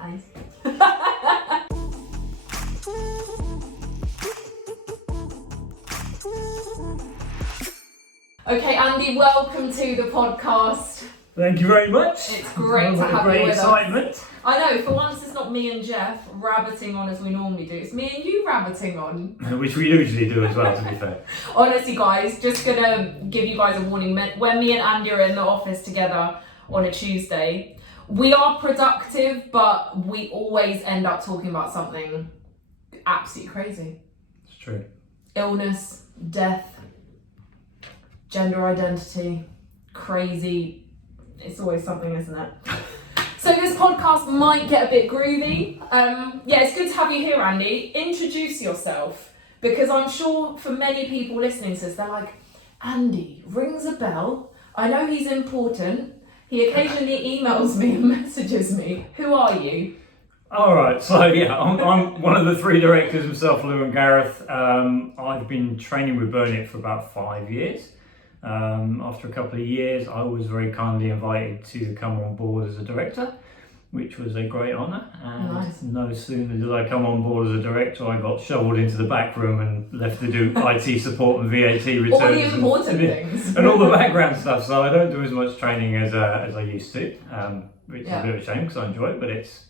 guys. Okay, Andy, welcome to the podcast. Thank you very much. It's great to have you with excitement. us. I know, for once it's not me and Jeff rabbiting on as we normally do. It's me and you rabbiting on. Which we usually do as well, to be fair. Honestly, guys, just gonna give you guys a warning. When me and Andy are in the office together on a Tuesday, we are productive, but we always end up talking about something absolutely crazy. It's true. Illness, death, gender identity, crazy. It's always something, isn't it? So this podcast might get a bit groovy. Yeah, it's good to have you here, Andy. Introduce yourself, because I'm sure for many people listening to this, they're like, Andy, rings a bell. I know he's important. He occasionally emails me and messages me. Who are you? All right, so yeah, I'm one of the three directors, myself, Lou and Gareth. I've been training with BURNIT for about 5 years. After a couple of years, I was very kindly invited to come on board as a director, which was a great honour. And Nice. no sooner did I come on board as a director, I got shoveled into the back room and left to do IT support and VAT returns. All the important things. And all the background stuff. So I don't do as much training as I used to, which is a bit of a shame because I enjoy it,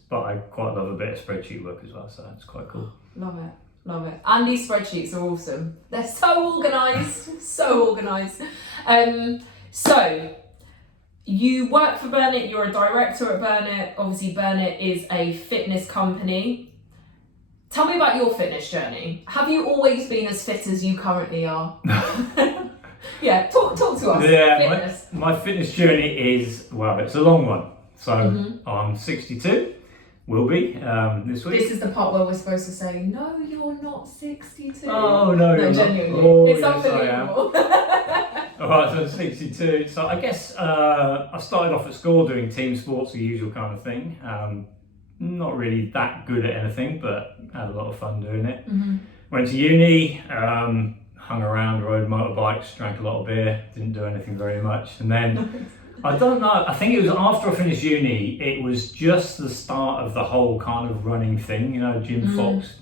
but I quite love a bit of spreadsheet work as well, so it's quite cool. Love it. Love it. Andy's spreadsheets are awesome. They're so organised, so organised. So, you work for BURNIT, you're a director at BURNIT. Obviously, BURNIT is a fitness company. Tell me about your fitness journey. Have you always been as fit as you currently are? Yeah, talk to us. Yeah, Fitness. my fitness journey is, well, it's a long one. So, I'm 62. Will be this week. This is the part where we're supposed to say, no, you're not 62. Oh, no, you're genuinely. not. Oh, It's yes, unbelievable. All right, so I'm 62. So I guess I started off at school doing team sports, the usual kind of thing. Not really that good at anything, but had a lot of fun doing it. Went to uni, hung around, rode motorbikes, drank a lot of beer, didn't do anything very much. And then I don't know, I think it was after I finished uni, it was just the start of the whole kind of running thing, you know, Jim Fix.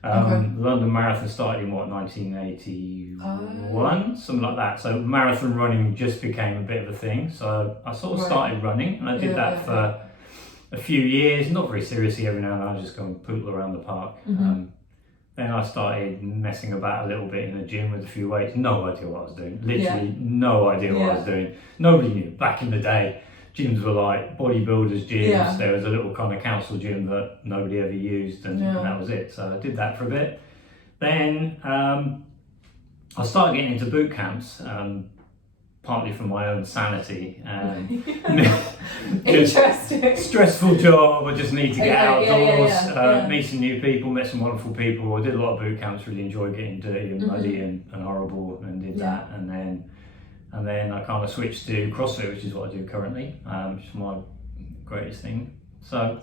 The London Marathon started in 1981, something like that. So marathon running just became a bit of a thing. So I sort of started running, and I did that for a few years, not very seriously. Every now and then I just go and poodle around the park. Then I started messing about a little bit in the gym with a few weights. No idea what I was doing. Literally no idea what I was doing. Nobody knew. Back in the day, gyms were like bodybuilders gyms. Yeah. There was a little kind of council gym that nobody ever used, and that was it. So I did that for a bit. Then I started getting into boot camps, partly for my own sanity. Interesting. Stressful job, I just need to get outdoors, meet some new people, met some wonderful people. I did a lot of boot camps, really enjoyed getting dirty and muddy and horrible, and did that. And then I kind of switched to CrossFit, which is what I do currently, which is my greatest thing. So,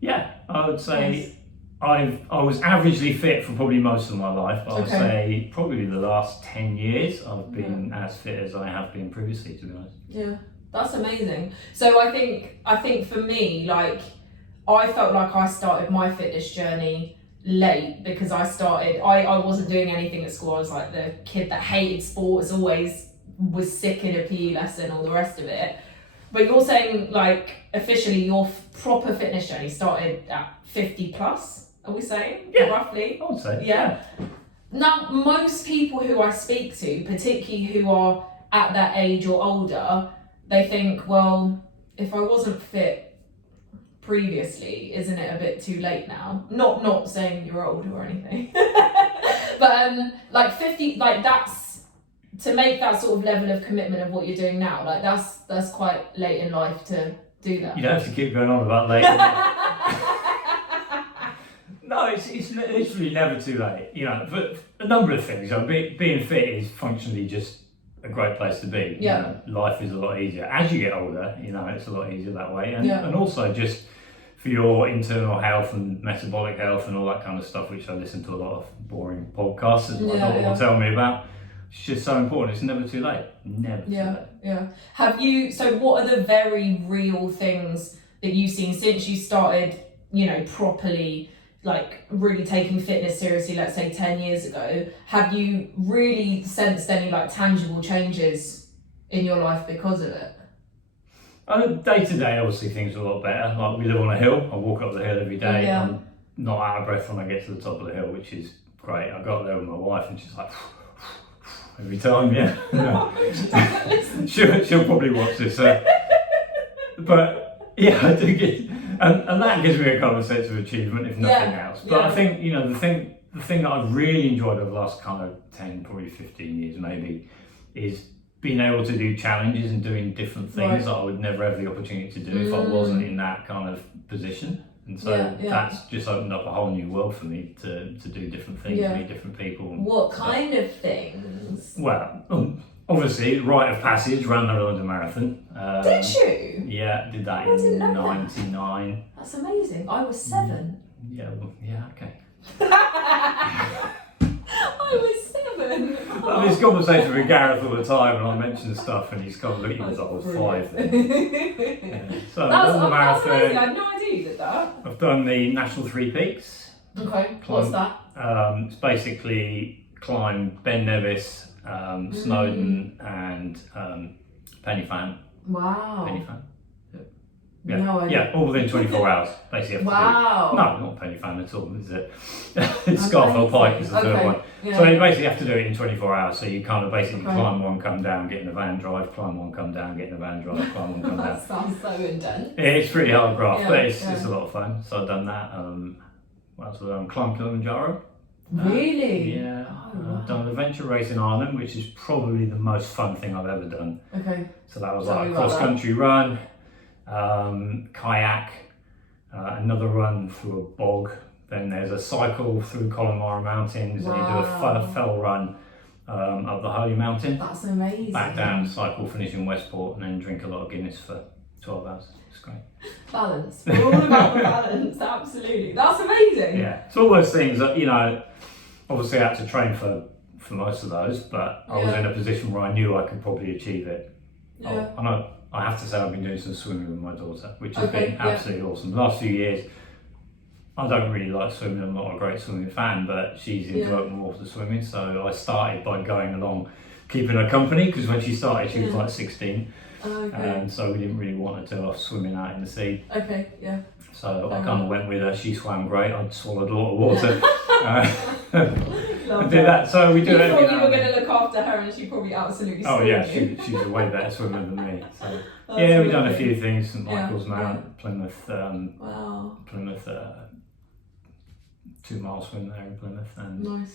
yeah, I would say I was averagely fit for probably most of my life, but I would say probably the last 10 years I've been as fit as I have been previously, to be honest. Yeah, that's amazing. So I think for me, like, I felt like I started my fitness journey late because I wasn't doing anything at school. I was like the kid that hated sports, always was sick in a PE lesson, all the rest of it. But you're saying, like, officially your proper fitness journey started at 50 plus, are we saying? Yeah. Roughly? I would say. Yeah. Now, most people who I speak to, particularly who are at that age or older, they think, well, if I wasn't fit previously, isn't it a bit too late now? Not saying you're old or anything. But like 50, like that's, to make that sort of level of commitment of what you're doing now, like that's quite late in life to do that. You don't have to keep going on about late. No, it's literally never too late. You know, for a number of things. You know, being fit is functionally just a great place to be. Yeah. You know, life is a lot easier as you get older. You know, it's a lot easier that way, and also just for your internal health and metabolic health and all that kind of stuff, which I listen to a lot of boring podcasts as my daughter will tell me about. It's just so important. It's never too late. Never too late. Yeah. Have you? So, what are the very real things that you've seen since you started, you know, properly, like really taking fitness seriously, let's say 10 years ago? Have you really sensed any like tangible changes in your life because of it? Day to day, obviously things are a lot better. Like we live on a hill, I walk up the hill every day. Yeah. I'm not out of breath when I get to the top of the hill, which is great. I got there with my wife and she's like, every time, yeah. she'll probably watch this. But yeah, I do get, and that gives me a kind of sense of achievement, if nothing else. But I think, you know, the thing that I've really enjoyed over the last kind of 10, probably 15 years maybe, is being able to do challenges and doing different things that I would never have the opportunity to do if I wasn't in that kind of position. And so that's just opened up a whole new world for me to do different things, meet different people. What kind of things? Well, obviously, rite of passage, ran the London Marathon. Did you? Yeah, did that in 99. That's amazing. I was 7. Yeah, well, yeah, okay. I was 7. I have this conversation with Gareth all the time, and I mention stuff, and he's kind of looking at I was 5 then. So I've done the marathon. Amazing. I had no idea you did that. I've done the National Three Peaks. Okay, what's that? It's basically climb Ben Nevis, Snowdon, and Penny Fan. Wow. Penny Fan. Yeah. No idea. Yeah, all within 24 hours, basically. Wow. No, not Penny Fan at all, is it? It's Scarfell Pike is the third one. Yeah. So you basically have to do it in 24 hours. So you kind of basically climb one, come down, get in the van drive, climb one, come down, get in the van drive, climb one, come down. That sounds so intense. It's pretty hard graft, but it's a lot of fun. So I've done that. What else have I done? Climbed Kilimanjaro. Really? Yeah. I've done the Adventure Race in Ireland, which is probably the most fun thing I've ever done. Okay. So that was like a cross-country run. Kayak, another run through a bog, then there's a cycle through Connemara Mountains, and you do a fell run up the Holy Mountain. That's amazing. Back down, cycle, finish in Westport, and then drink a lot of Guinness for 12 hours. It's great. Balance. We're all about the balance, absolutely. That's amazing. Yeah, it's all those things that, you know, obviously I had to train for most of those, but I was in a position where I knew I could probably achieve it. Yeah. I have to say I've been doing some swimming with my daughter, which has been absolutely awesome. The last few years, I don't really like swimming, I'm not a great swimming fan, but she's into open water swimming, so I started by going along, keeping her company, because when she started she was like 16, and so we didn't really want her to off swimming out in the sea. Okay, yeah. So I kind of went with her, she swam great, I swallowed a lot of water. I did that, so we do it. You thought you were going to look after her and she probably absolutely swam. Oh yeah, she's a way better swimmer than me. So yeah, we've done a few things, St Michael's Mount, Plymouth, Plymouth 2 mile swim there in Plymouth, and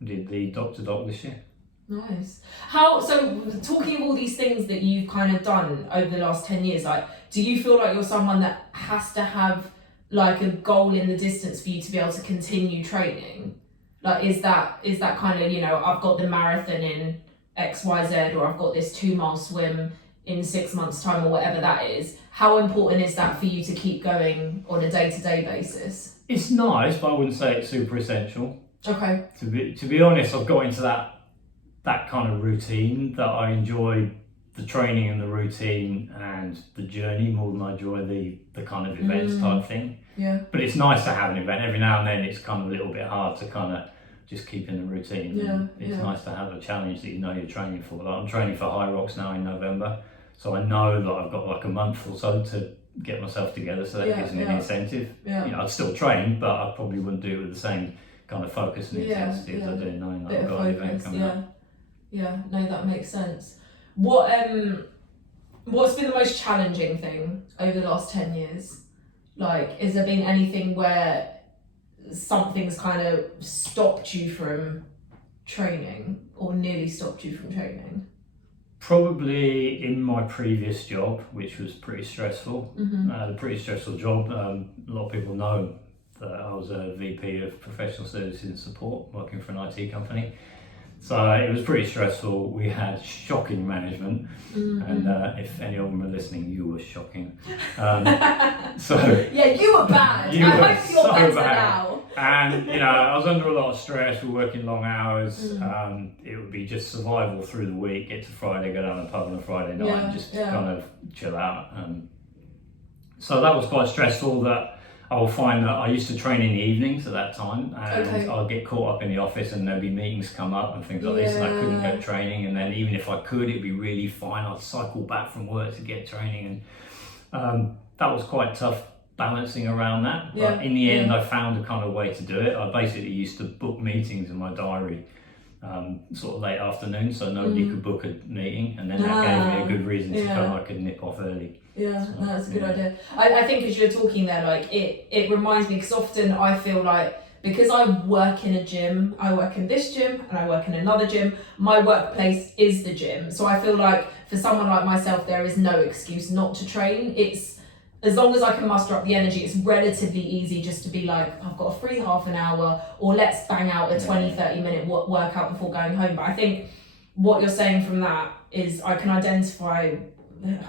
we did the Dock to Dock this year. Nice. So talking of all these things that you've kind of done over the last 10 years, like, do you feel like you're someone that has to have like a goal in the distance for you to be able to continue training? Like, is that kind of, you know, I've got the marathon in XYZ, or I've got this 2 mile swim in 6 months time, or whatever that is. How important is that for you to keep going on a day-to-day basis? It's nice, but I wouldn't say it's super essential. Okay. To be honest, I've got into that kind of routine that I enjoy the training and the routine and the journey more than I enjoy the kind of events type thing. Yeah. But it's nice to have an event. Every now and then it's kind of a little bit hard to kind of just keep in the routine. Yeah. It's nice to have a challenge that you know you're training for. Like I'm training for High Rocks now in November, so I know that I've got like a month or so to get myself together, so that gives me an incentive. Yeah. You know, I'd still train, but I probably wouldn't do it with the same kind of focus and intensity as I do knowing that I've got an event coming up. Yeah, no, that makes sense. What's been the most challenging thing over the last 10 years? Like, has there been anything where something's kind of stopped you from training, or nearly stopped you from training? Probably in my previous job, which was pretty stressful. I had a pretty stressful job. A lot of people know that I was a VP of Professional Services and Support, working for an IT company. So it was pretty stressful. We had shocking management, and if any of them are listening, you were shocking. So yeah, you were bad. I hope you're better now. And you know, I was under a lot of stress. We were working long hours. It would be just survival through the week. Get to Friday, go down to the pub on a Friday night, and just kind of chill out. So that was quite stressful. That I will find that I used to train in the evenings at that time, and I'd get caught up in the office and there'd be meetings come up and things like this, and I couldn't get training. And then even if I could, it'd be really fine. I'd cycle back from work to get training, and that was quite tough balancing around that. But in the end, I found a kind of way to do it. I basically used to book meetings in my diary, sort of late afternoon, so nobody could book a meeting, and then that gave me a good reason to come. I could nip off early. Yeah, so, that's a good idea. I think as you're talking there, like it reminds me, because often I feel like, because I work in a gym, I work in this gym and I work in another gym, my workplace is the gym. So I feel like for someone like myself, there is no excuse not to train. It's, as long as I can muster up the energy, it's relatively easy just to be like, I've got a free half an hour, or let's bang out a 20-30 minute workout before going home. But I think what you're saying from that is, I can identify,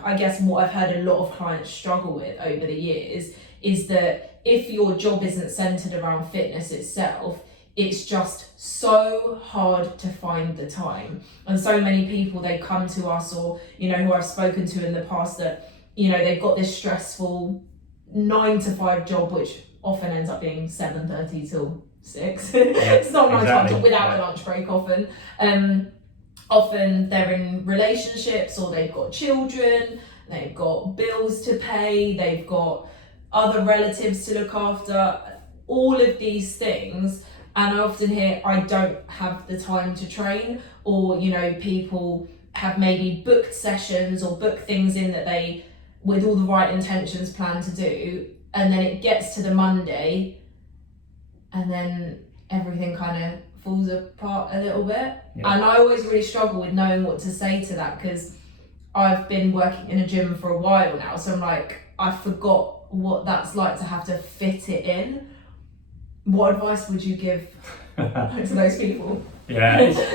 I guess, what I've heard a lot of clients struggle with over the years is that if your job isn't centered around fitness itself, it's just so hard to find the time. And so many people, they come to us, or, you know, who I've spoken to in the past, that, you know, they've got this stressful 9-to-5 job, which often ends up being 7:30 till 6. It's not a 9-to-5 job without a lunch break often. Often they're in relationships, or they've got children, they've got bills to pay, they've got other relatives to look after, all of these things. And I often hear, I don't have the time to train, or, you know, people have maybe booked sessions or booked things in that they, with all the right intentions, plan to do, and then it gets to the Monday and then everything kind of falls apart a little bit. And I always really struggle with knowing what to say to that, because I've been working in a gym for a while now, so I'm like, I forgot what that's like to have to fit it in. What advice would you give to those people?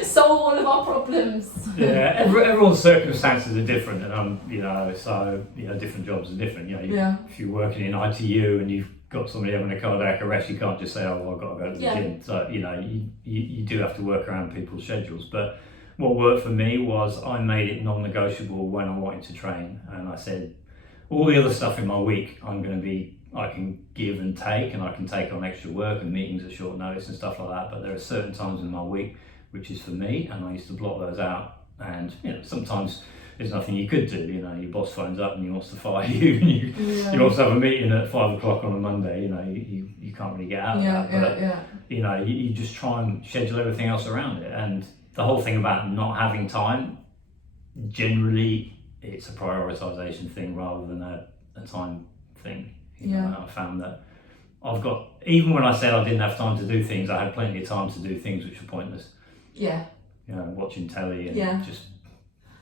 Solve all of our problems. Everyone's circumstances are different, and you know, so, you know, different jobs are different. You know, if you're working in ITU and you've got somebody having a cardiac arrest, you can't just say, oh, well, I've got to go to the gym. So, you know, you do have to work around people's schedules. But what worked for me was, I made it non-negotiable when I wanted to train, and I said, all the other stuff in my week, I can give and take, and I can take on extra work and meetings at short notice and stuff like that. But there are certain times in my week which is for me, and I used to block those out. And, you know, sometimes there's nothing you could do. You know, your boss phones up and he wants to fire you, and you want to have a meeting at 5 o'clock on a Monday. You know, you can't really get out of that. But you know, you just try and schedule everything else around it. And the whole thing about not having time, generally, it's a prioritization thing rather than a time thing. You know, I found that even when I said I didn't have time to do things, I had plenty of time to do things which were pointless. You know, watching telly and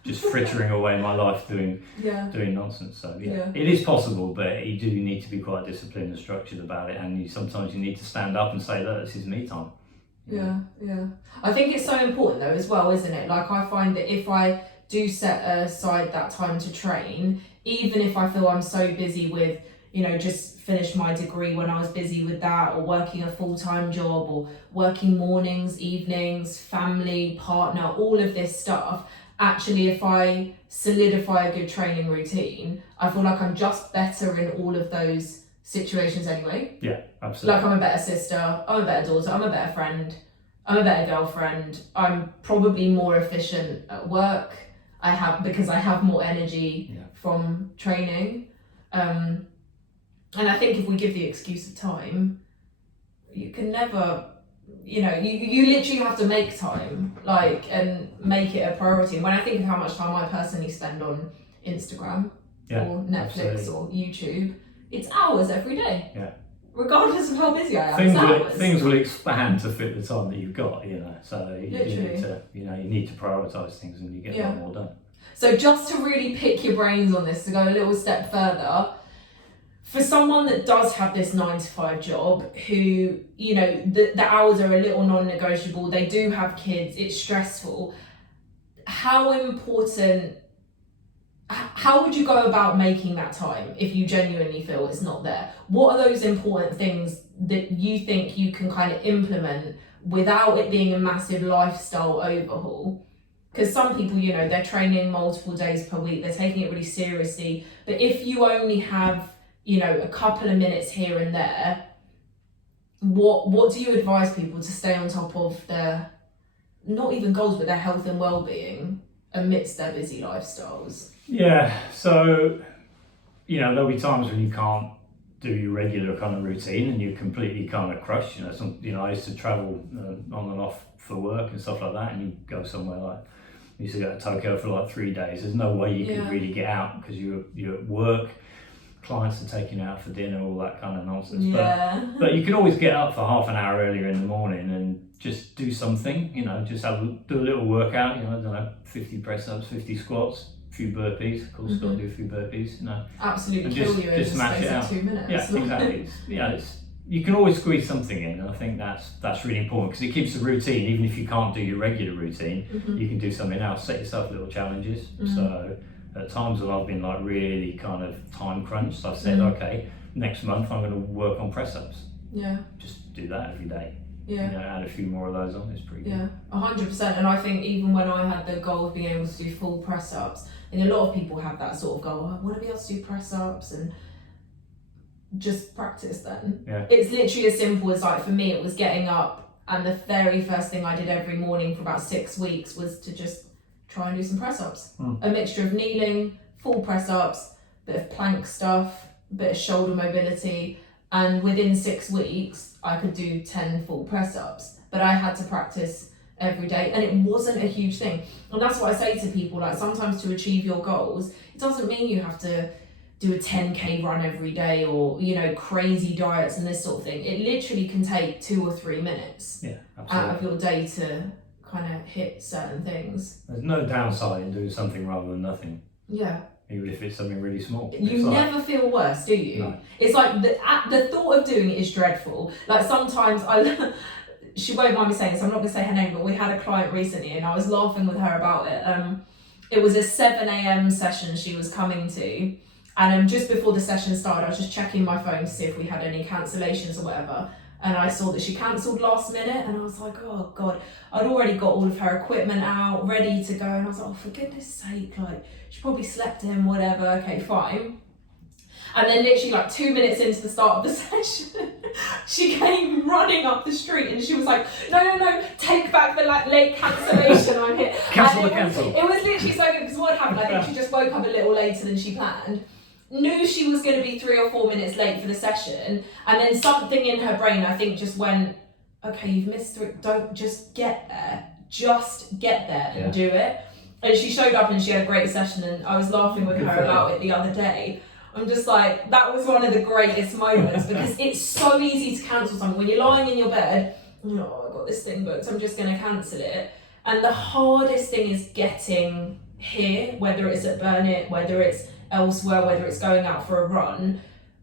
just frittering away my life doing nonsense. So it is possible, but you do need to be quite disciplined and structured about it, and sometimes you need to stand up and say, look, this is me time. I think it's so important though as well, isn't it? Like, I find that if I do set aside that time to train, even if I feel I'm so busy with, you know, just finished my degree when I was busy with that, or working a full-time job, or working mornings, evenings, family, partner, all of this stuff, actually, if I solidify a good training routine, I feel like I'm just better in all of those situations anyway. Yeah, absolutely. Like, I'm a better sister, I'm a better daughter, I'm a better friend, I'm a better girlfriend, I'm probably more efficient at work, because I have more energy from training. And I think if we give the excuse of time, you can never, you know, you literally have to make time, like, and make it a priority. And when I think of how much time I personally spend on Instagram or Netflix or YouTube, it's hours every day. Regardless of how busy I am. Things will expand to fit the time that you've got, you know. So you need to prioritise things, and you get a lot more done. So just to really pick your brains on this, to go a little step further, for someone that does have this 9-to-5 job, who, you know, the hours are a little non-negotiable, they do have kids, it's stressful, how would you go about making that time if you genuinely feel it's not there? What are those important things that you think you can kind of implement without it being a massive lifestyle overhaul? Because some people, you know, they're training multiple days per week, they're taking it really seriously, but if you only have, you know, a couple of minutes here and there. What do you advise people to stay on top of their, not even goals, but their health and well-being amidst their busy lifestyles? Yeah, so, you know, there'll be times when you can't do your regular kind of routine and you're completely kind of crushed. You know, I used to travel on and off for work and stuff like that, and you go somewhere like, you used to go to Tokyo for like 3 days. There's no way you can really get out because you're at work. Clients are taking you out for dinner, all that kind of nonsense. Yeah. But you can always get up for half an hour earlier in the morning and just do something, you know, just do a little workout, you know, I don't know, 50 press-ups, 50 squats, a few burpees, of course, got to do a few burpees, you know. Absolutely kill you in the space of 2 minutes. Yeah, exactly. You can always squeeze something in, and I think that's really important because it keeps the routine. Even if you can't do your regular routine, you can do something else, set yourself little challenges. So at times when I've been like really kind of time crunched, I've said, okay, next month I'm going to work on press-ups. Yeah. Just do that every day. Yeah. You know, add a few more of those on, it's pretty good. Yeah, 100%. And I think even when I had the goal of being able to do full press-ups, and a lot of people have that sort of goal, I want to be able to do press-ups, and just practice then. Yeah. It's literally as simple as, like, for me, it was getting up, and the very first thing I did every morning for about 6 weeks was to just try and do some press-ups. A mixture of kneeling, full press-ups, bit of plank stuff, a bit of shoulder mobility, and within 6 weeks I could do 10 full press-ups. But I had to practice every day, and it wasn't a huge thing. And that's what I say to people, like, sometimes to achieve your goals, it doesn't mean you have to do a 10k run every day or, you know, crazy diets and this sort of thing. It literally can take 2 or 3 minutes out of your day to kind of hit certain things. There's no downside in doing something rather than nothing. Yeah. Even if it's something really small. You never feel worse, do you? No. It's like the thought of doing it is dreadful. Like sometimes she won't mind me saying this, I'm not going to say her name, but we had a client recently and I was laughing with her about it. It was a 7 a.m. session she was coming to, and just before the session started, I was just checking my phone to see if we had any cancellations or whatever. And I saw that she cancelled last minute, and I was like, oh God, I'd already got all of her equipment out, ready to go. And I was like, oh, for goodness sake, like, she probably slept in, whatever, okay, fine. And then literally like 2 minutes into the start of the session, she came running up the street and she was like, no, take back the late cancellation, I'm here. Cancel. It was literally so good, because what happened, I think she just woke up a little later than she planned. Knew she was going to be 3 or 4 minutes late for the session, and then something in her brain, I think, just went, okay, you've missed 3, don't, just get there and do it. And she showed up and she had a great session, and I was laughing with her about it the other day. I'm just like, that was one of the greatest moments, because it's so easy to cancel something when you're lying in your bed. Oh, I got this thing booked, so I'm just going to cancel it. And the hardest thing is getting here, whether it's at Burn It, whether it's elsewhere, whether it's going out for a run.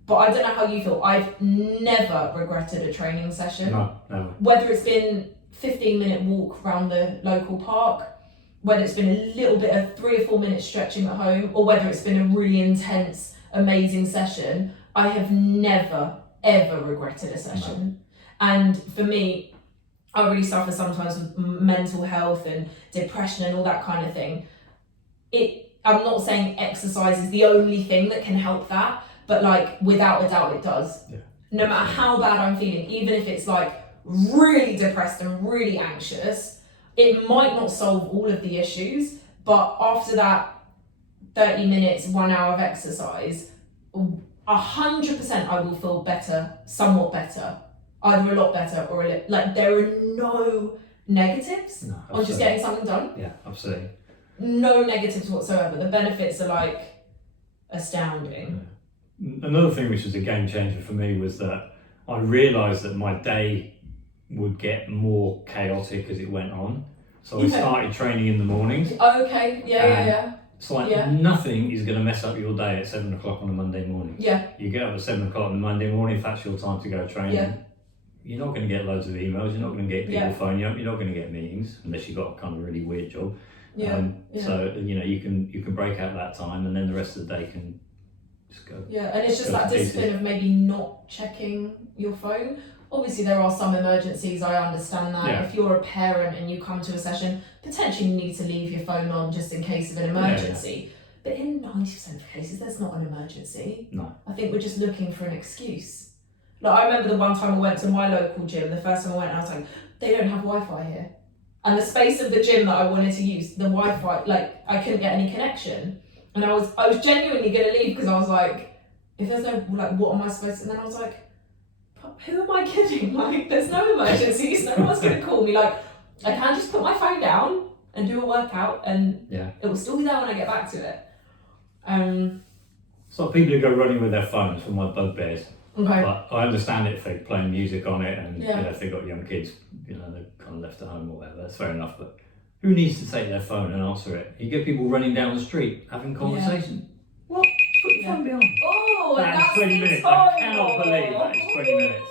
But I don't know how you feel. I've never regretted a training session. No, never. Whether it's been 15-minute walk around the local park, whether it's been a little bit of 3 or 4 minutes stretching at home, or whether it's been a really intense, amazing session, I have never, ever regretted a session. No. And for me, I really suffer sometimes with mental health and depression and all that kind of thing. I'm not saying exercise is the only thing that can help that, but like without a doubt it does. Yeah. No matter how bad I'm feeling, even if it's like really depressed and really anxious, it might not solve all of the issues, but after that 30 minutes, 1 hour of exercise, 100% I will feel better, somewhat better, either a lot better or like there are no negatives on just getting something done. Yeah, absolutely. No negatives whatsoever. The benefits are like astounding. Another thing which was a game changer for me was that I realised that my day would get more chaotic as it went on. So I started training in the mornings. Okay, yeah. It's like nothing is going to mess up your day at 7 o'clock on a Monday morning. Yeah. You get up at 7 o'clock on a Monday morning, if that's your time to go training. Yeah. You're not going to get loads of emails, you're not going to get people phoning you up, you're not going to get meetings, unless you've got a kind of really weird job. So, you know, you can break out that time, and then the rest of the day can just go. Yeah, and it's just that discipline of maybe not checking your phone. Obviously there are some emergencies, I understand that. Yeah. If you're a parent and you come to a session, potentially you need to leave your phone on just in case of an emergency. But in 90% of cases, there's not an emergency. No. I think we're just looking for an excuse. Like, I remember the one time I went to my local gym, the first time I went, I was like, they don't have Wi-Fi here. And the space of the gym that I wanted to use, the Wi-Fi, like, I couldn't get any connection. And I was genuinely going to leave because I was like, if there's no, like, what am I supposed to, and then I was like, who am I kidding? Like, there's no emergencies, no one's going to call me. Like, I can just put my phone down and do a workout and it will still be there when I get back to it. So people who go running with their phones for my bugbears. Okay. But I understand it if they're playing music on it and Yeah. you know, if they've got young kids, you know, they're kind of left at home or whatever, that's fair enough. But who needs to take their phone and answer it? You get people running down the street having conversation. What? Just put your phone behind. Oh, That's 20 minutes. I cannot believe that is 20 minutes.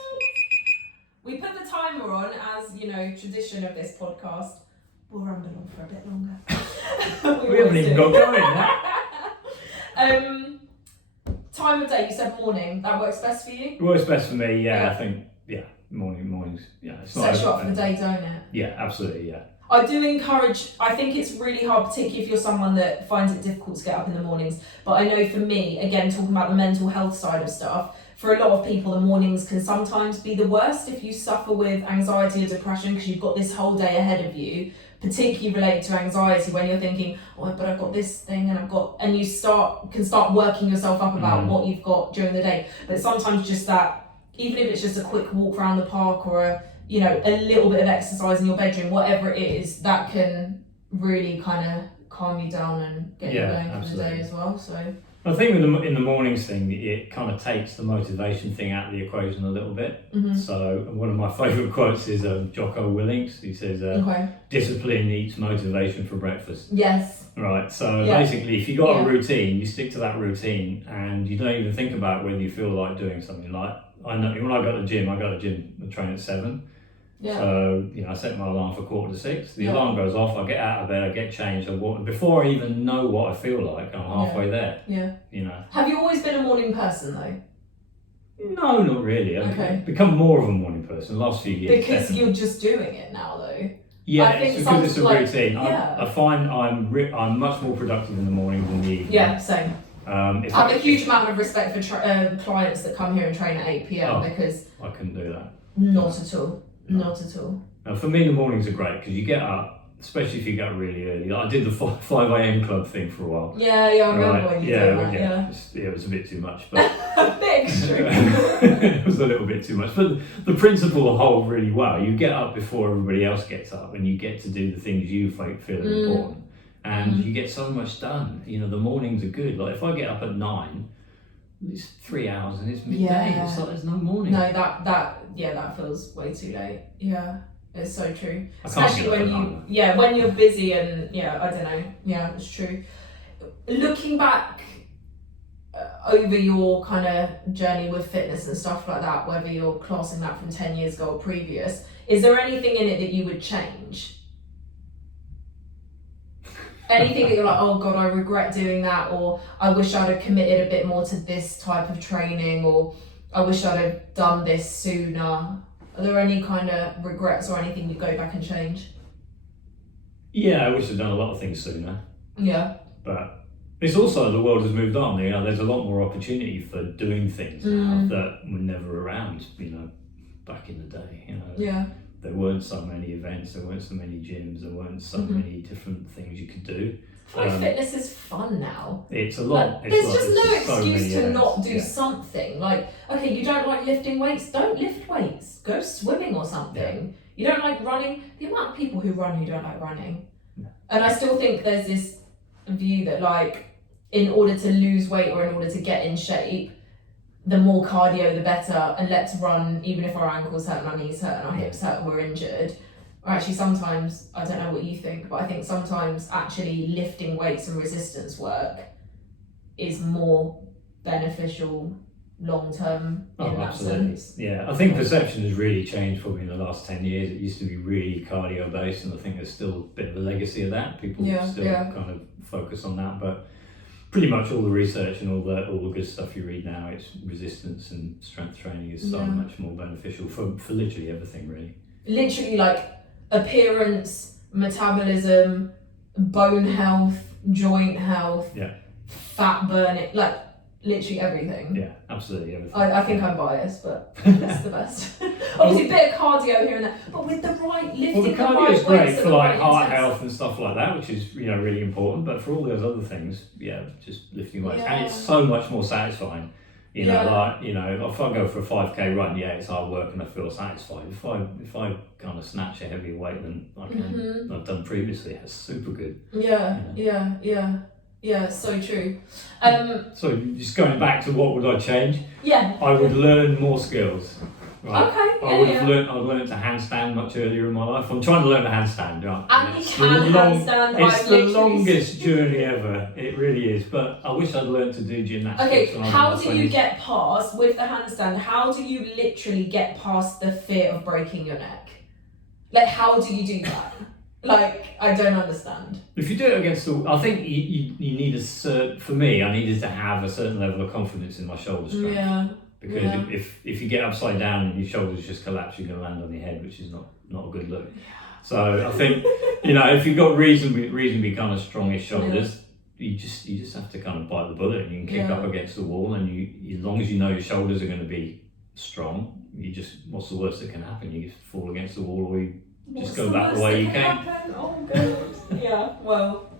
We put the timer on as, you know, tradition of this podcast. We'll rumble on for a bit longer. We haven't even got going yet. Time of day, you said morning. That works best for you? It works best for me, yeah. I think, mornings, yeah. It's Sets you up for the day, don't it? Yeah, absolutely, yeah. I do encourage, I think it's really hard, particularly if you're someone that finds it difficult to get up in the mornings. But I know for me, again, talking about the mental health side of stuff, for a lot of people, the mornings can sometimes be the worst if you suffer with anxiety or depression because you've got this whole day ahead of you, particularly related to anxiety when you're thinking, oh, but I've got this thing and you can start working yourself up about what you've got during the day. But sometimes just that, even if it's just a quick walk around the park or a little bit of exercise in your bedroom, whatever it is, that can really kind of calm you down and get you going for the day as well. So I think in the mornings thing, it kind of takes the motivation thing out of the equation a little bit. Mm-hmm. So one of my favourite quotes is Jocko Willink, who says, discipline eats motivation for breakfast. Yes. Right, so basically if you've got a routine, you stick to that routine and you don't even think about whether you feel like doing something. Like, I know when I go to the gym, I train at 7. Yeah. So, I set my alarm for 5:45. The alarm goes off, I get out of bed, I get changed, I walk. Before I even know what I feel like, I'm halfway there. Yeah. Have you always been a morning person though? No, not really. I've become more of a morning person the last few years. Because definitely. You're just doing it now though. Yeah, I think it's because it's a routine. Yeah. I find I'm much more productive in the morning than the evening. Yeah, same. I have a huge amount of respect for clients that come here and train at 8 p.m. because I couldn't do that. Not at all. Not at all. Now, for me, the mornings are great because you get up, especially if you get up really early. Like I did the 5 a.m. club thing for a while. Yeah, I remember when you did that. It was a bit too much, but a bit extreme. It was a little bit too much, but the principle holds really well. You get up before everybody else gets up, and you get to do the things you feel are important, and you get so much done. The mornings are good. Like if I get up at 9. It's 3 hours and it's midday. Yeah. It's like there's no morning. No, that feels way too late. Yeah, it's so true. Especially when when you're busy and I don't know. Yeah, it's true. Looking back over your kind of journey with fitness and stuff like that, whether you're classing that from 10 years ago or previous, is there anything in it that you would change? Anything that you're like, oh God, I regret doing that, or I wish I'd have committed a bit more to this type of training, or I wish I'd have done this sooner. Are there any kind of regrets or anything you go back and change? Yeah, I wish I'd done a lot of things sooner. Yeah. But it's also the world has moved on. There's a lot more opportunity for doing things now that were never around, back in the day. Yeah. There weren't so many events, there weren't so many gyms, there weren't so many different things you could do. I feel like fitness is fun now. It's a lot. There's just no excuse to not do something. Like, okay, you don't like lifting weights? Don't lift weights. Go swimming or something. Yeah. You don't like running? The amount of people who run who don't like running. Yeah. And I still think there's this view that like, in order to lose weight or in order to get in shape, the more cardio the better, and let's run even if our ankles hurt and our knees hurt and our hips hurt and we're injured. Or actually sometimes, I don't know what you think, but I think sometimes actually lifting weights and resistance work is more beneficial long-term in that sense. Yeah, I think perception has really changed probably in the last 10 years. It used to be really cardio-based, and I think there's still a bit of a legacy of that. People still kind of focus on that, but pretty much all the research and all the good stuff you read now, it's resistance and strength training is so much more beneficial for literally everything, really. Literally, like appearance, metabolism, bone health, joint health. Yeah. fat burning, like literally everything. Yeah, absolutely everything. I think I'm biased, but it's the best. Obviously, a bit of cardio here and there, but with the right lifting. Well, the cardio right is great weights for at the like right heart intensity. health and stuff like that, which is really important. But for all those other things, just lifting weights, and it's so much more satisfying. If I go for a 5K run, it's hard work and I feel satisfied. If I kind of snatch a heavier weight than I've done previously, it's super good. Yeah, so true. So just going back to what would I change? Yeah. I would learn more skills. Right? Okay. I'd learned to handstand much earlier in my life. I'm trying to learn to handstand. Right? And you can handstand. It's the longest journey ever. It really is. But I wish I'd learned to do gymnastics. Okay, how do you get past, with the handstand, how do you literally get past the fear of breaking your neck? Like, how do you do that? Like, I don't understand. If you do it against I think you need for me, I needed to have a certain level of confidence in my shoulder strength. Yeah. Because if you get upside down and your shoulders just collapse, you're going to land on your head, which is not a good look. So I think, if you've got reasonably kind of strongish shoulders, you just have to kind of bite the bullet, and you can kick up against the wall, and as long as you know your shoulders are going to be strong, what's the worst that can happen? You just fall against the wall, or you just go back the way you came. Oh god. Yeah, well.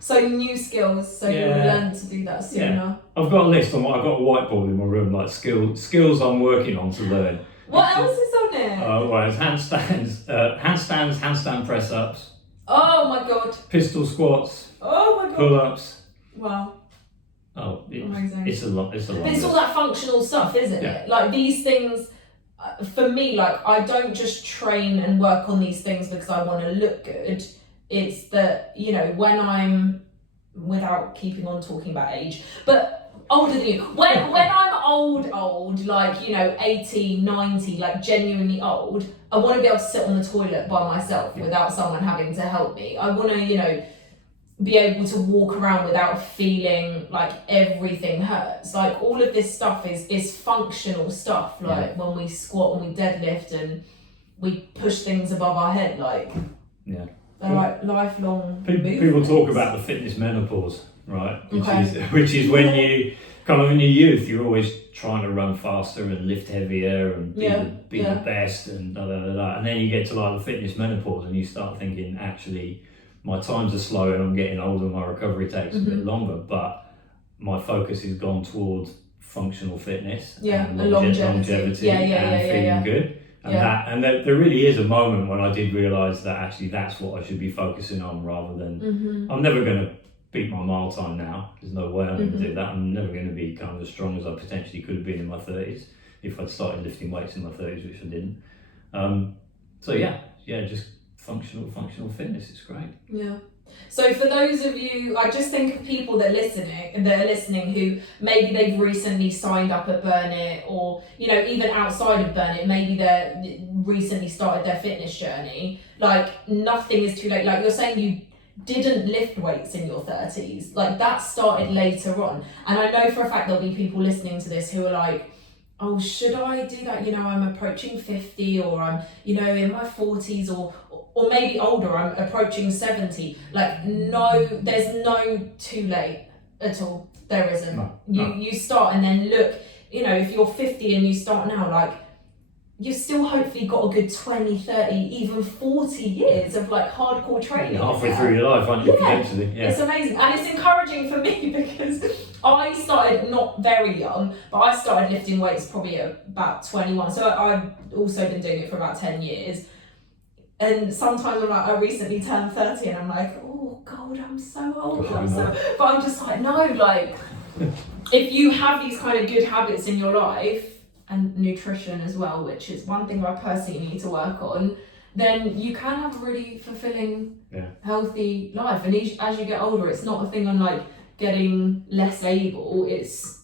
So new skills, so you'll learn to do that sooner. Yeah. I've got a list on I've got a whiteboard in my room, like skills I'm working on to learn. What else is on there? Well, it's handstand press ups. Oh my god. Pistol squats. Oh my god. Pull ups. Wow. Oh, amazing. It's a lot. It's all that functional stuff, isn't it? Like these things, for me, like I don't just train and work on these things because I want to look good. It's that, when I'm, without keeping on talking about age, but older than you, when I'm old, like, 80, 90, like genuinely old, I want to be able to sit on the toilet by myself without someone having to help me. I want to, be able to walk around without feeling like everything hurts. Like all of this stuff is functional stuff, like when we squat, when we deadlift, and we push things above our head, like. Yeah. They're like lifelong people talk about the fitness menopause, right? Which is when you kind of in your youth, you're always trying to run faster and lift heavier and be the best and da da da da. And then you get to like the fitness menopause and you start thinking, actually, my times are slow and I'm getting older, my recovery takes a bit longer, but my focus has gone towards functional fitness and longevity and feeling good. And there really is a moment when I did realise that actually that's what I should be focusing on rather than I'm never going to beat my mile time now. There's no way I'm going to do that. I'm never going to be kind of as strong as I potentially could have been in my 30s if I'd started lifting weights in my 30s, which I didn't. Just functional fitness. It's great. Yeah. So for those of you, I just think of people that are listening who maybe they've recently signed up at Burnit, or even outside of Burnit, maybe they're recently started their fitness journey. Like nothing is too late. Like you're saying, you didn't lift weights in your 30s. Like that started later on. And I know for a fact there'll be people listening to this who are like, oh, should I do that? I'm approaching 50, or I'm in my 40s, or maybe older, I'm approaching 70. Like, no, there's no too late at all. There isn't. No. You start and then look, if you're 50 and you start now, like, you've still hopefully got a good 20, 30, even 40 years of like hardcore training. Halfway through your life, aren't you, potentially? Yeah. It's amazing. And it's encouraging for me because I started not very young, but I started lifting weights probably at about 21. So I've also been doing it for about 10 years. And sometimes I'm like, I recently turned 30 and I'm like, oh God, I'm so old. But I'm just like, no, like, if you have these kind of good habits in your life, and nutrition as well, which is one thing I personally need to work on, then you can have a really fulfilling, healthy life. And as you get older, it's not a thing on like getting less able, it's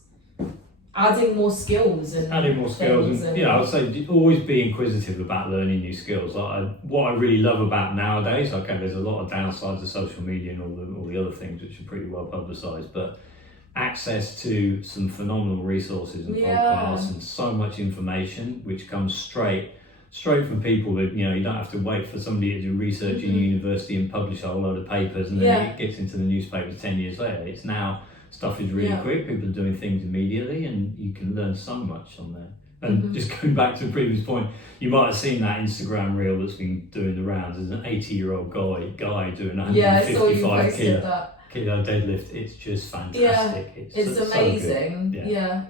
adding more skills. And I would say always be inquisitive about learning new skills. What I really love about nowadays, there's a lot of downsides of social media and all the other things which are pretty well publicised, but access to some phenomenal resources and podcasts and so much information which comes straight from people that you don't have to wait for somebody to do research in university and publish a whole load of papers and then it gets into the newspapers 10 years later. It's now stuff is really quick. People are doing things immediately, and you can learn so much on there. And just going back to the previous point, you might have seen that Instagram reel that's been doing the rounds. There's an 80-year-old guy doing 155 kilo deadlift. It's just fantastic. It's amazing. So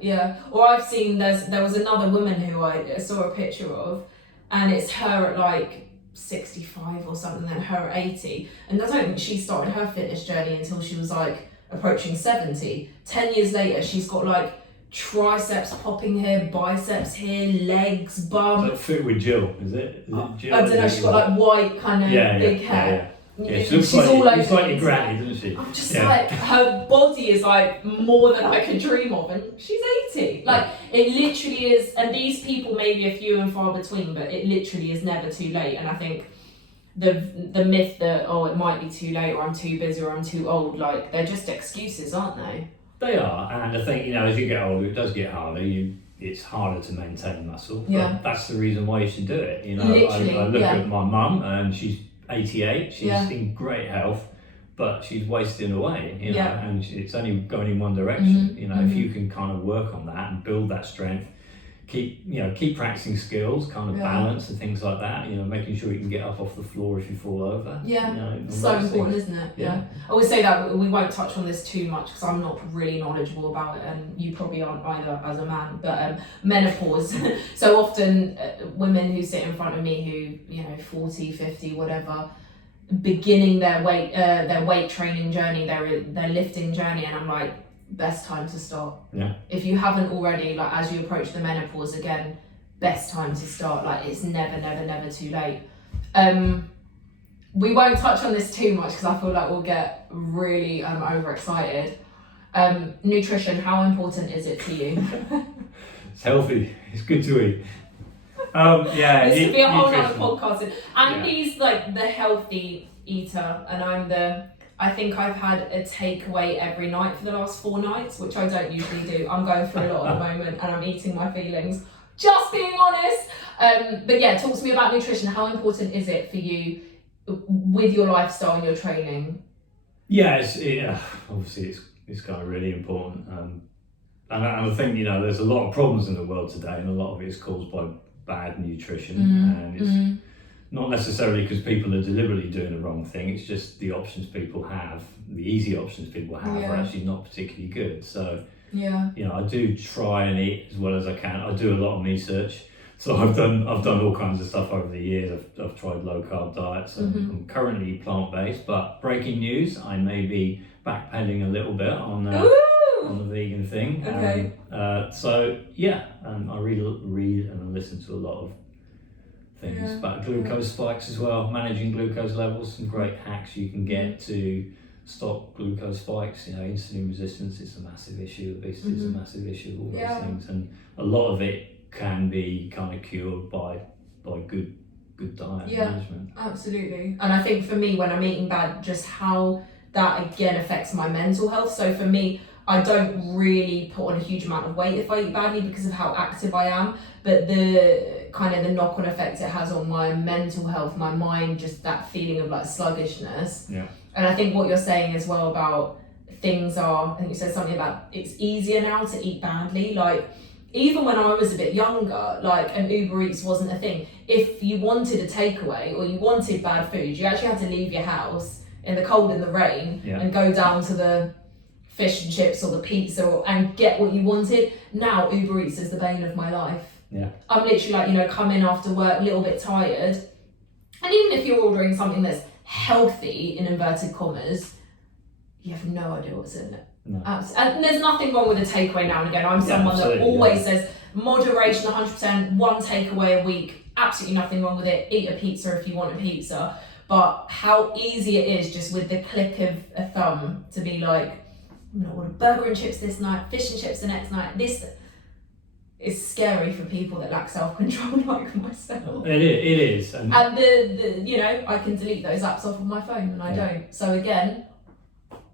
Yeah. Or I've seen there was another woman who I saw a picture of, and it's her at like 65 or something, and her at 80. And I don't think she started her fitness journey until she was like approaching 70. 10 years later, she's got like triceps popping here, biceps here, legs, bum. Is that fit with Jill? Is it Jill? I don't know. She's got like white kind of big hair. Yeah, she looks like your granny, doesn't she? I'm just like, her body is like more than I could dream of, and she's 80. Like, it literally is, and these people may be a few and far between, but it literally is never too late. And I think the myth that, oh, it might be too late, or I'm too busy, or I'm too old, like, they're just excuses, aren't they? They are, and I think, as you get older, it does get harder. It's harder to maintain muscle. Yeah. But that's the reason why you should do it. Literally, I look at my mum, and she's 88. She's in great health, but she's wasting away. And it's only going in one direction. If you can kind of work on that and build that strength, keep practicing skills, kind of balance and things like that. Making sure you can get up off the floor if you fall over. So important, isn't it? I always say that we won't touch on this too much because I'm not really knowledgeable about it, and you probably aren't either as a man. But menopause. So often women who sit in front of me who 40, 50, whatever, beginning their weight training journey, their lifting journey, and I'm like, best time to start. If you haven't already, like, as you approach the menopause again, best time to start. Like, it's never too late. We won't touch on this too much because I feel like we'll get really overexcited. Nutrition, how important is it to you? It's healthy. It's good to eat. This could be a whole other podcast. And he's like the healthy eater, and I think I've had a takeaway every night for the last 4 nights, which I don't usually do. I'm going through a lot at the moment, and I'm eating my feelings, just being honest. But yeah, talk to me about nutrition. How important is it for you with your lifestyle and your training? Obviously it's kind of really important. And I think, there's a lot of problems in the world today, and a lot of it is caused by bad nutrition. And it's not necessarily because people are deliberately doing the wrong thing. It's just the options people have, the easy options people have are actually not particularly good. So, I do try and eat as well as I can. I do a lot of research. So I've done all kinds of stuff over the years. I've tried low carb diets. I'm currently plant-based, but breaking news, I may be backpedaling a little bit on the vegan thing. Okay. And I read and I listen to a lot of things about glucose spikes as well, managing glucose levels, some great hacks you can get to stop glucose spikes. Insulin resistance is a massive issue, obesity is a massive issue, all those things, and a lot of it can be kind of cured by good diet management. Absolutely. And I think for me, when I'm eating bad, just how that again affects my mental health. So for me, I don't really put on a huge amount of weight if I eat badly because of how active I am, but the kind of the knock-on effect it has on my mental health, my mind, just that feeling of like sluggishness. And I think what you're saying as well about things I think you said something about it's easier now to eat badly. Like, even when I was a bit younger, like, and Uber Eats wasn't a thing, if you wanted a takeaway or you wanted bad food, you actually had to leave your house in the cold and the rain and go down to the fish and chips or the pizza and get what you wanted. Now Uber Eats is the bane of my life. I'm literally like, come in after work, a little bit tired, and even if you're ordering something that's healthy in inverted commas, you have no idea what's in it. And there's nothing wrong with a takeaway now and again. I'm someone that always says moderation, 100%, one takeaway a week, absolutely nothing wrong with it. Eat a pizza if you want a pizza. But how easy it is just with the click of a thumb to be like, I'm gonna order burger and chips this night, fish and chips the next night. This is scary for people that lack self-control like myself. It is. And the I can delete those apps off of my phone and I don't. So again,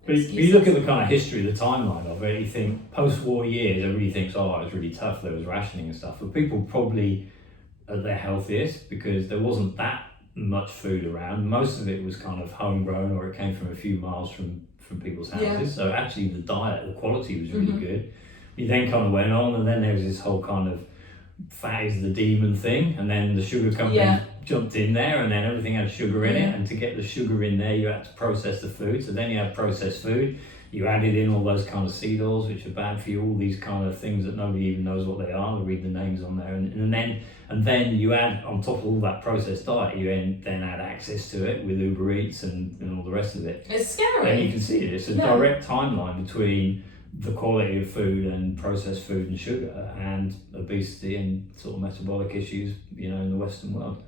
but you look at the kind of history, the timeline of it, you think post-war years, everybody thinks, it was really tough, there was rationing and stuff. But people probably at their healthiest because there wasn't that much food around. Most of it was kind of homegrown, or it came from a few miles from from people's houses. So actually the diet, the quality was really good. We then kind of went on, and then there was this whole kind of fat is the demon thing, and then the sugar company jumped in there, and then everything had sugar in it, and to get the sugar in there you had to process the food. So then you had processed food, you added in all those kind of seed oils which are bad for you, all these kind of things that nobody even knows what they are. They read the names on there, and then you add on top of all that processed diet, you then add access to it with Uber Eats and all the rest of it. It's scary. And you can see it, it's a direct timeline between the quality of food and processed food and sugar and obesity and sort of metabolic issues, you know, in the Western world.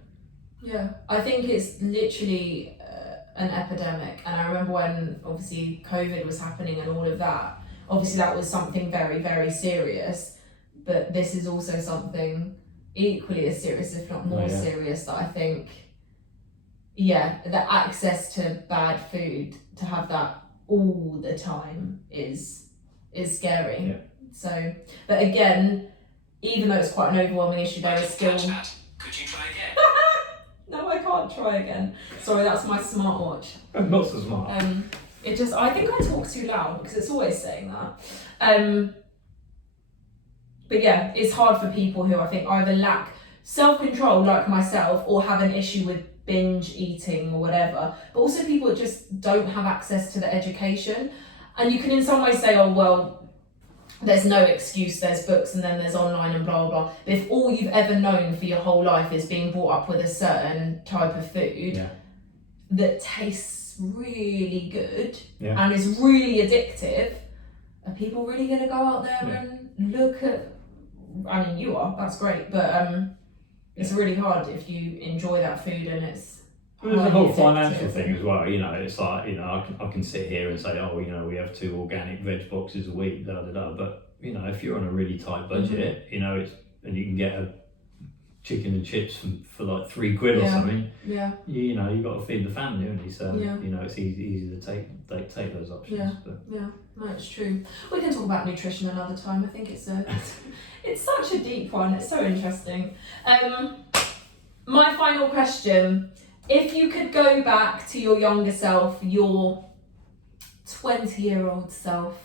Yeah, I think it's literally an epidemic. And I remember when obviously COVID was happening and all of that, obviously that was something very, very serious, but this is also something equally as serious, if not more serious, that I think, the access to bad food, to have that all the time is scary. Yeah. So, but again, even though it's quite an overwhelming issue, there is still... Could you try again? No, I can't try again. Sorry, that's my smartwatch. Not so smart. I think I talk too loud because it's always saying that. But yeah, it's hard for people who I think either lack self-control like myself or have an issue with binge eating or whatever, but also people that just don't have access to the education. And you can in some way say, oh, well, there's no excuse, there's books and then there's online and blah, blah, blah. But if all you've ever known for your whole life is being brought up with a certain type of food that tastes really good and is really addictive, are people really going to go out there and look at... I mean, you are, that's great, but it's really hard if you enjoy that food and it's... There's a whole financial thing as well, you know, it's like, you know, I can sit here and say, oh, you know, we have 2 organic veg boxes a week, but, you know, if you're on a really tight budget, you know, and you can get a chicken and chips for like £3 or something, you know, you've got to feed the family, haven't you? So, you know, it's easy to take those options. No, it's true. We can talk about nutrition another time. I think it's such a deep one, it's so interesting. My final question: if you could go back to your younger self, your 20-year-old self,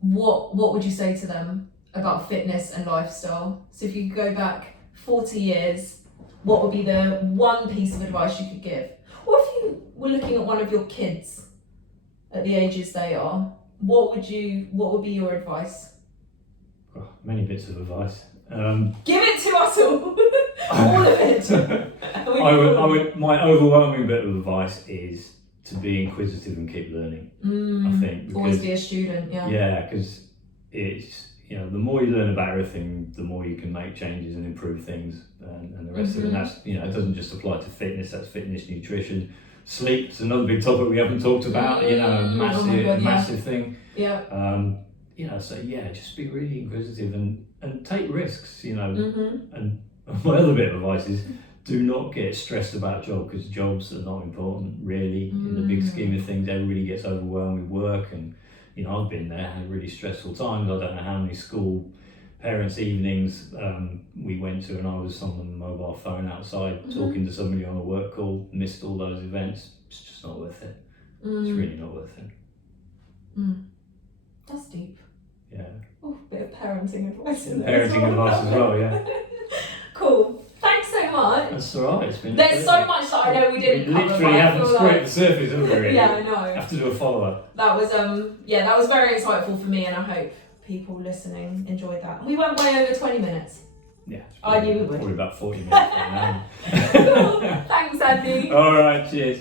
what would you say to them about fitness and lifestyle? So if you could go back 40 years, what would be the one piece of advice you could give? Or if you were looking at one of your kids at the ages they are, what would be your advice? Oh, many bits of advice. Give it to us all. All of it. My overwhelming bit of advice is to be inquisitive and keep learning. I think because, always be a student. Yeah, because it's, you know, the more you learn about everything, the more you can make changes and improve things, and the rest of it. And that's, you know, it doesn't just apply to fitness. That's fitness, nutrition, sleep. It's another big topic we haven't talked about. You know, massive thing. Yeah. You know, so just be really inquisitive and take risks. You know, and my other bit of advice is, do not get stressed about jobs, because jobs are not important really in the big scheme of things. Everybody gets overwhelmed with work, and you know, I've been there, had really stressful times. I don't know how many school parents' evenings we went to, and I was on the mobile phone outside talking to somebody on a work call, missed all those events. It's just not worth it. It's really not worth it. That's deep. Yeah. Oh, a bit of parenting advice in there. Parenting advice as well, yeah. Cool. Thanks so much. That's all right. It's been. There's so much that I know we didn't cover. Literally haven't scraped the surface, haven't we? Really? Yeah, I know. Have to do a follow-up. That was that was very insightful for me, and I hope people listening enjoyed that. And we went way over 20 minutes. Yeah. I knew we would. Probably about 40 minutes by now. Cool. Thanks, Andy. All right. Cheers.